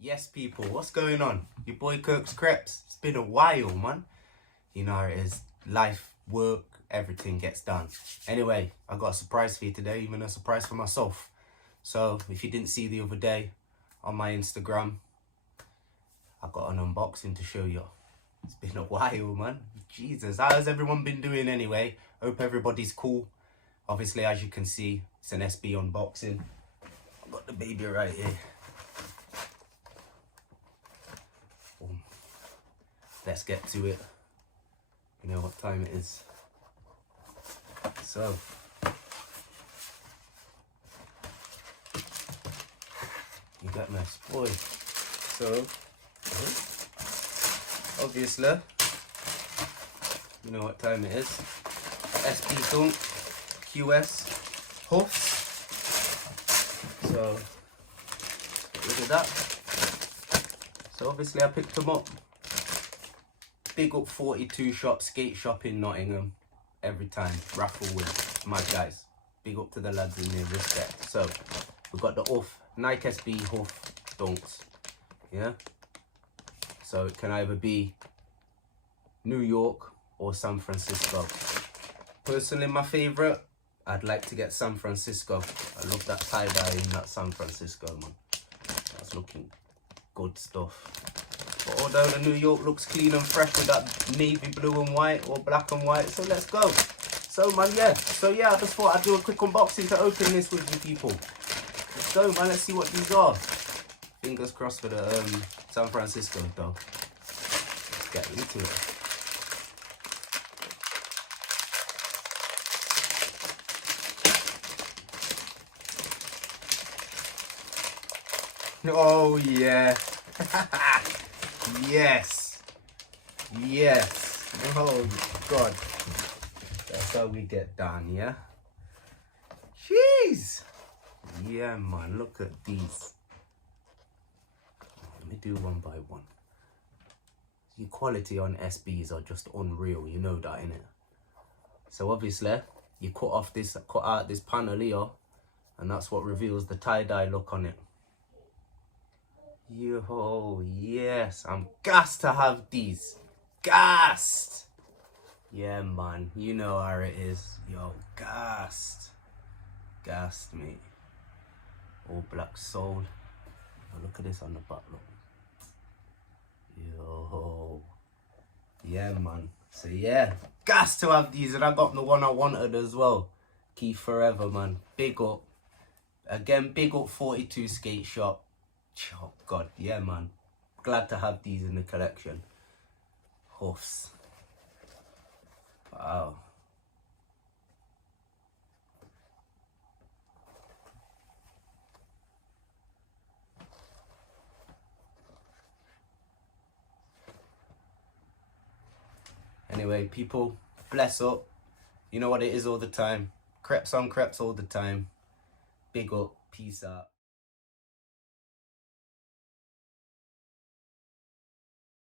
Yes, people, what's going on? Your boy Kirk's Crepes. It's been a while, man. You know how it is. Life, work, everything gets done. Anyway, I got a surprise for you today, even a surprise for myself. So, if you didn't see the other day on my Instagram, I got an unboxing to show you. It's been a while, man. Jesus, how has everyone been doing anyway? Hope everybody's cool. Obviously, as you can see, it's an SB unboxing. I've got the baby right here. Let's get to it. You know what time it is. So, you got my boy. So, obviously, you know what time it is. SP Dunk QS Huffs. So, look at that. So obviously I picked them up. Big up 42 shop, skate shop in Nottingham. Every time, raffle win. My guys, big up to the lads in there, respect. So, we've got the Huff, Nike SB Huff Dunks. Yeah? So it can either be New York or San Francisco. Personally, my favourite, I'd like to get San Francisco. I love that tie-dye in that San Francisco, man. That's looking good stuff. But although the New York looks clean and fresh with that navy blue and white or black and white, so let's go. So man, yeah. So yeah, I just thought I'd do a quick unboxing to open this with you people. Let's go, man. Let's see what these are. Fingers crossed for the San Francisco though. Let's get into it. Oh yeah. Yes. Yes. Oh God. That's how we get down, yeah? Jeez. Yeah, man. Look at these. Let me do one by one. The quality on SBs are just unreal. You know that, innit? So obviously, you cut out this panel here, and that's what reveals the tie-dye look on it. Yo, yes, I'm gassed to have these. Gassed. Yeah, man, you know how it is. Yo, gassed. Gassed, mate. All black soul. Oh, look at this on the back, look. Yo. Yeah, man. So, yeah, gassed to have these, and I got the one I wanted as well. Keep forever, man. Big up. Again, big up 42 skate shop. Oh God, yeah, man. Glad to have these in the collection. Huffs. Wow. Anyway, people, bless up. You know what it is all the time. Crepes on crepes all the time. Big up. Peace out.